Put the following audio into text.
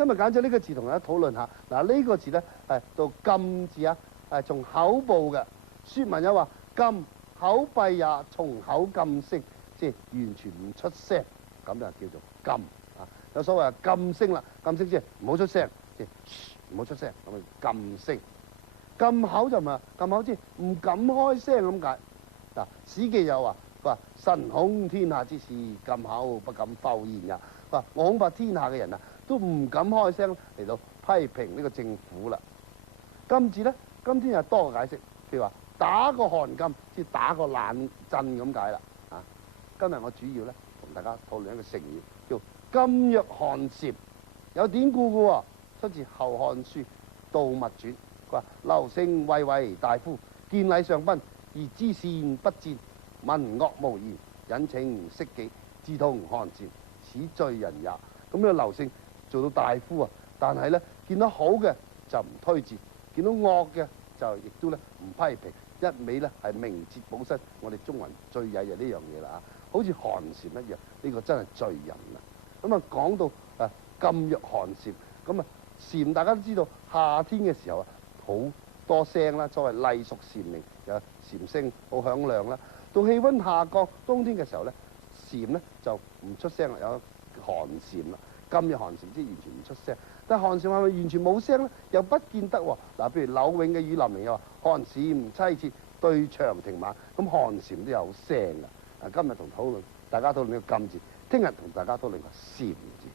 今日揀咗呢個字同大家討論下。嗱，呢個字咧係讀禁字啊，係從口部嘅。説文有話禁口閉也，從口禁聲，即係完全唔出聲，咁就叫做禁啊。有所謂禁聲啦，禁聲即係唔好出聲，即係唔好出聲，咁啊禁聲。禁口就唔係禁口，即係唔敢開聲咁解。嗱，《史記》有話，佢話臣恐天下之事，禁口不敢復言也。佢話我恐怕天下嘅人啊，都唔敢開聲嚟到批評呢個政府啦。禁字咧，今天係多個解釋，譬如話打個寒噤，即係打個冷震咁解啦。啊，今日我主要咧同大家討論一個成語，叫噤若寒蟬，有典故嘅喎，出自《後漢書·杜密傳》。佢話劉勝蔚為大夫，見禮上賓，而知善不戰，文惡無言，隱情識己，志同寒蟬，此罪人也。咁呢個劉勝做到大夫啊，但係咧見到好嘅就唔推薦，見到惡嘅就亦都咧唔批評，一味咧係明哲保身。我哋中國人最曳就呢樣嘢啦，好似寒蟬一樣，呢個真係罪人啦。咁啊講到噤若寒蟬，咁啊蟬大家都知道夏天嘅時候啊，好多聲啦，所謂隸屬蟬鳴，有蟬聲好響亮啦。到氣温下降，冬天嘅時候咧，蟬咧就唔出聲啦，有寒蟬啦。噤若寒蟬即係完全唔出聲，但係寒蟬係咪完全冇聲咧？又不見得喎。嗱，譬如柳永嘅《雨霖鈴》又話：寒蟬凄切對長亭晚，咁寒蟬都有聲㗎。今日同大家討論呢個噤字，聽日同大家討論個蟬字。